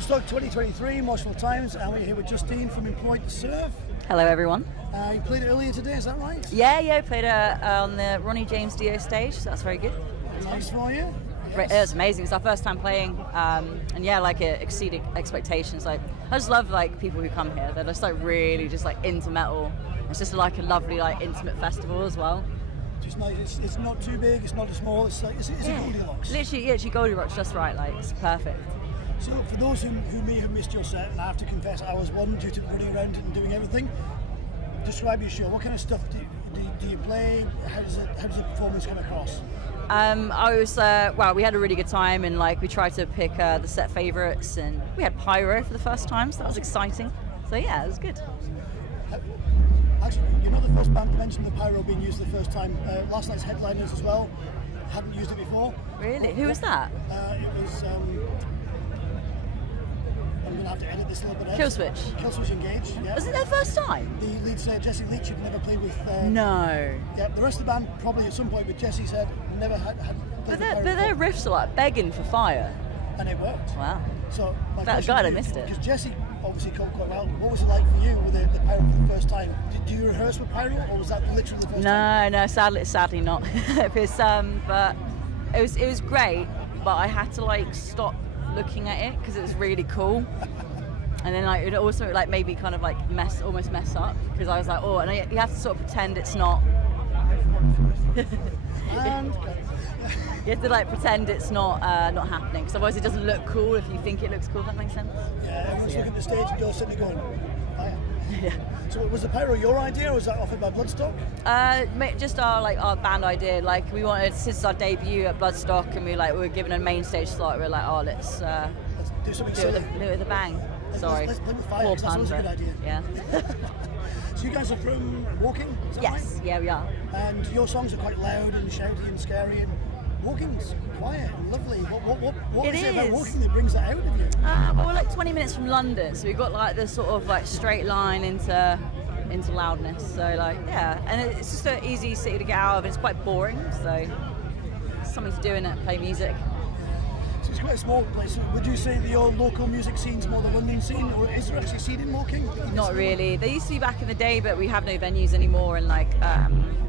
Bloodstock 2023, Moshville Times, and we're here with Justine from Employed to Serve. Hello everyone. You played it earlier today, is that right? Yeah, played on the Ronnie James Dio stage, so that's very good. Nice for you. Yes. It was amazing. It's our first time playing, and yeah, like it exceeded expectations. Like I just love like people who come here. They're just like really just like into metal. It's just like a lovely like intimate festival as well. Just nice. It's not too big. It's not too small. It's like it's a Goldilocks. Literally Goldilocks, just right. Like it's perfect. So for those who may have missed your set, and I have to confess I was one due to running around and doing everything. Describe your show. What kind of stuff do you play? How does the performance come across? I was well. We had a really good time, and like we tried to pick the set favourites, and we had pyro for the first time, so that was exciting. So yeah, it was good. Actually, you're not the first band to mention the pyro being used the first time. Last night's headliners as well hadn't used it before. Really? Who was that? It was. I'm going to have to edit this a little bit. Killswitch. Killswitch Engage. Yeah. Was it their first time? The lead singer Jesse Leach had never played with. No. Yeah, the rest of the band probably at some point, but Jesse said never had played. But their riffs are like begging for fire. And it worked. Wow. So that guy, I missed it. Because Jesse obviously called quite well. What was it like for you with the pyro for the first time? Did you rehearse with pyro, or was that literally the first time? No, sadly not. It's, but it was great, but I had to like stop looking at it because it was really cool. And then like it also like made me kind of like almost mess up because I was like, oh, and you have to sort of pretend it's not. And you have to like pretend it's not happening because otherwise it doesn't look cool if you think it looks cool. If that makes sense. Yeah, everyone's looking at the stage and you're sitting there going, fire. Yeah. So was the pyro your idea, or was that offered by Bloodstock? Just our band idea. Like we wanted, since our debut at Bloodstock, and we were given a main stage slot. We were like, oh, let's do something do silly. it with a bang. Sorry. Let's play with fire. That's always a good idea. Yeah. So you guys are from Woking, is that yes. right? Yeah, we are. And your songs are quite loud and shouty and scary, and Woking's quiet and lovely. What is it about Woking that brings that out of you? Well, we're like 20 minutes from London, so we've got like this sort of like straight line into loudness. So like yeah, and it's just an easy city to get out of. It's quite boring, so it's something to do in it, play music. So it's quite a small place. Would you say your local music scene's more the London scene, or is there actually a scene in Woking? Not really. They used to be back in the day, but we have no venues anymore. And like,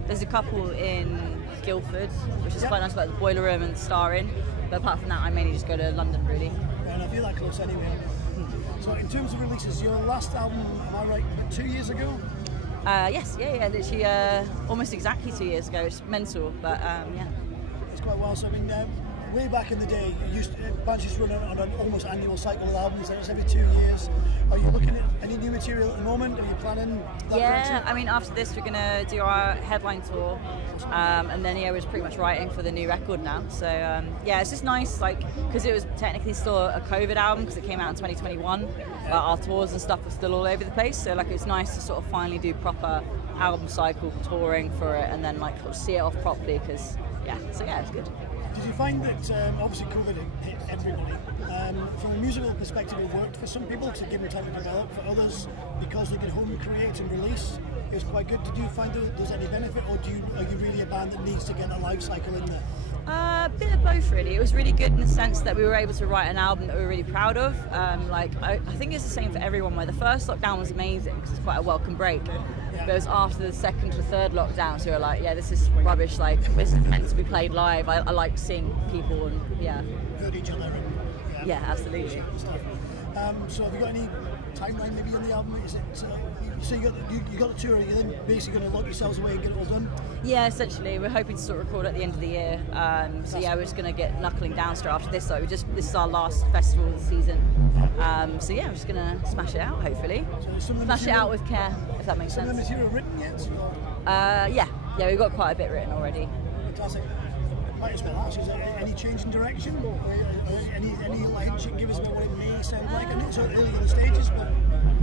there's a couple in Guildford, which is quite nice, like the Boiler Room and the Star Inn. But apart from that, I mainly just go to London, really. And I feel that close anyway. So in terms of releases, your last album, am I right, about 2 years ago? Yes, yeah, literally almost exactly 2 years ago. It's mental, but yeah. It's quite well. So I mean, way back in the day, bands used to run on an almost annual cycle of albums. It was every 2 years. Are you looking at any new material at the moment? Are you planning that direction? I mean, after this, we're going to do our headline tour, and then we're pretty much writing for the new record now. So yeah, it's just nice, like, because it was technically still a COVID album because it came out in 2021. But our tours and stuff were still all over the place. So like, it's nice to sort of finally do proper album cycle touring for it, and then like sort of see it off properly. Because yeah, so yeah, it's good. Did you find that, obviously COVID hit everybody, from a musical perspective it worked for some people to give them time to develop, for others because they could home create and release, it was quite good. Did you find that there's any benefit, or are you really a band that needs to get a life cycle in there? A bit of both really. It was really good in the sense that we were able to write an album that we were really proud of. Like I think it's the same for everyone, where the first lockdown was amazing because it's quite a welcome break. But it was after the second to third lockdown, so we were like, yeah, this is rubbish, like this is meant to be played live. I like seeing people and yeah. Heard each other and yeah, absolutely. So have you got any timeline maybe on the album? Is it so you got the tour, you're then basically going to lock yourselves away and get it all done? Yeah, essentially. We're hoping to sort of record at the end of the year. So yeah, we're just going to get knuckling down straight after this. So this is our last festival of the season. So yeah, we're just going to smash it out, hopefully. So smash it out with care, if that makes sense. Some of the material written yet? Yeah, we've got quite a bit written already. Fantastic. Might as well ask, is there any change in direction? Or any hint you can give us about what it may sound like? I know it's early in the stages, but...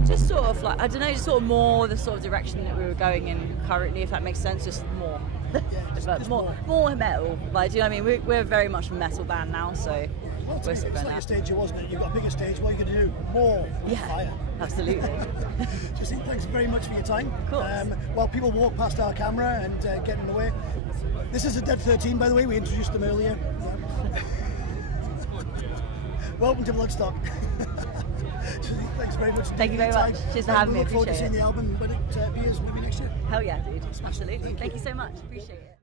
Just sort of like, I don't know, just sort of more the sort of direction that we were going in currently, if that makes sense, just more. Yeah, just more metal. Like, do you know what I mean? We're very much a metal band now, so... Well, it's like your stage, wasn't it? You've got a bigger stage, what are you going to do? More fire. Absolutely. Justine, thanks very much for your time. Of course. While people walk past our camera and get in the way, this is a Dead 13, by the way, we introduced them earlier. Welcome to Bloodstock. Thanks very much. Thank you very much. Cheers for having me. Look forward to Appreciate seeing it. the album when it appears maybe next year. Hell yeah, dude. Absolutely. Thank you so much. Appreciate it.